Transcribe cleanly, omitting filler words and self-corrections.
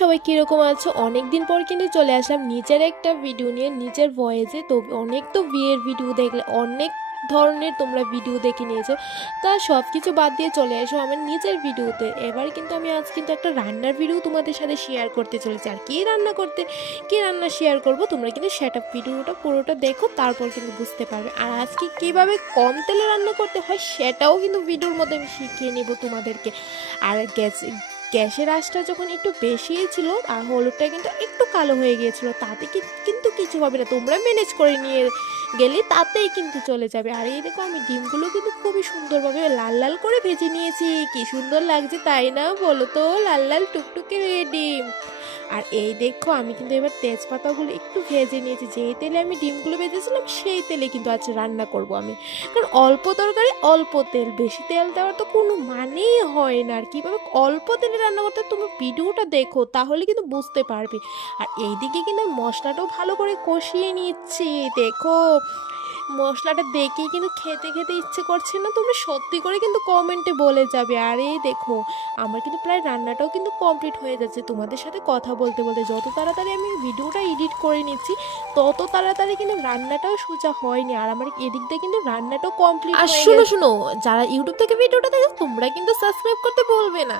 সবাই কীরকম আছো? অনেক দিন পর কিন্তু চলে আসলাম নিজের একটা ভিডিও নিয়ে, নিজের ভয়েসে। তো অনেক তো বিয়ের ভিডিও দেখলে, অনেক ধরনের তোমরা ভিডিও দেখে নিয়েছো। তা সব কিছু বাদ দিয়ে চলে এসো আমার নিজের ভিডিওতে। এবার কিন্তু আমি আজ কিন্তু একটা রান্নার ভিডিও তোমাদের সাথে শেয়ার করতে চলেছি। আর কী রান্না শেয়ার করব, তোমরা কিন্তু সেটা ভিডিওটা পুরোটা দেখো, তারপর কিন্তু বুঝতে পারবে। আর আজকে কীভাবে কম তেলে রান্না করতে হয় সেটাও কিন্তু ভিডিওর মধ্যে আমি শিখিয়ে নেব তোমাদেরকে। আর গ্যাসের আঁচটা যখন একটু বেশি ছিল আর হলুদটা কিন্তু একটু কালো হয়ে গিয়েছিল, তাতে কিন্তু কিছু হবে না, তোমরা ম্যানেজ করে নিয়ে গেলে তাতেই কিন্তু চলে যাবে। আর এই দেখো, আমি ডিমগুলো কিন্তু খুবই সুন্দরভাবে লাল লাল করে ভেজে নিয়েছি। কি সুন্দর লাগছে তাই না, বলো তো? লাল লাল টুকটুকে ডিম। আর এই দেখো, আমি কিন্তু এবার তেজপাতাগুলো একটু ভেজে নিয়েছি। যেই তেলে আমি ডিমগুলো ভেজেছিলাম সেই তেলে কিন্তু আজ রান্না করব আমি। কারণ অল্প তরকারি অল্প তেল, বেশি তেল দেওয়ার তো কোনো মানেই হয় না। আর কীভাবে অল্প তেলে রান্না করতে হয় তুমি ভিডিওটা দেখো, তাহলে কিন্তু বুঝতে পারবে। আর এইদিকে কিন্তু মশলাটাও ভালো করে কষিয়ে নিচ্ছি। দেখো, মশলাটা দেখেই কিন্তু খেতে খেতে ইচ্ছে করছে না? তুমি সত্যি করে কিন্তু কমেন্টে বলে যাবে। আর এই দেখো, আমার কিন্তু প্রায় রান্নাটাও কিন্তু কমপ্লিট হয়ে যাচ্ছে। তোমাদের সাথে কথা বলতে বলতে যত তাড়াতাড়ি আমি ভিডিওটা এডিট করে নিচ্ছি, তত তাড়াতাড়ি কিন্তু রান্নাটাও সোজা হয়নি। আর আমার এদিক দিয়ে কিন্তু রান্নাটাও কমপ্লিট আর হয়ে শোনো গেছে। শোনো, যারা ইউটিউব থেকে ভিডিওটা দেখো তোমরা কিন্তু সাবস্ক্রাইব করতে ভুলবে না।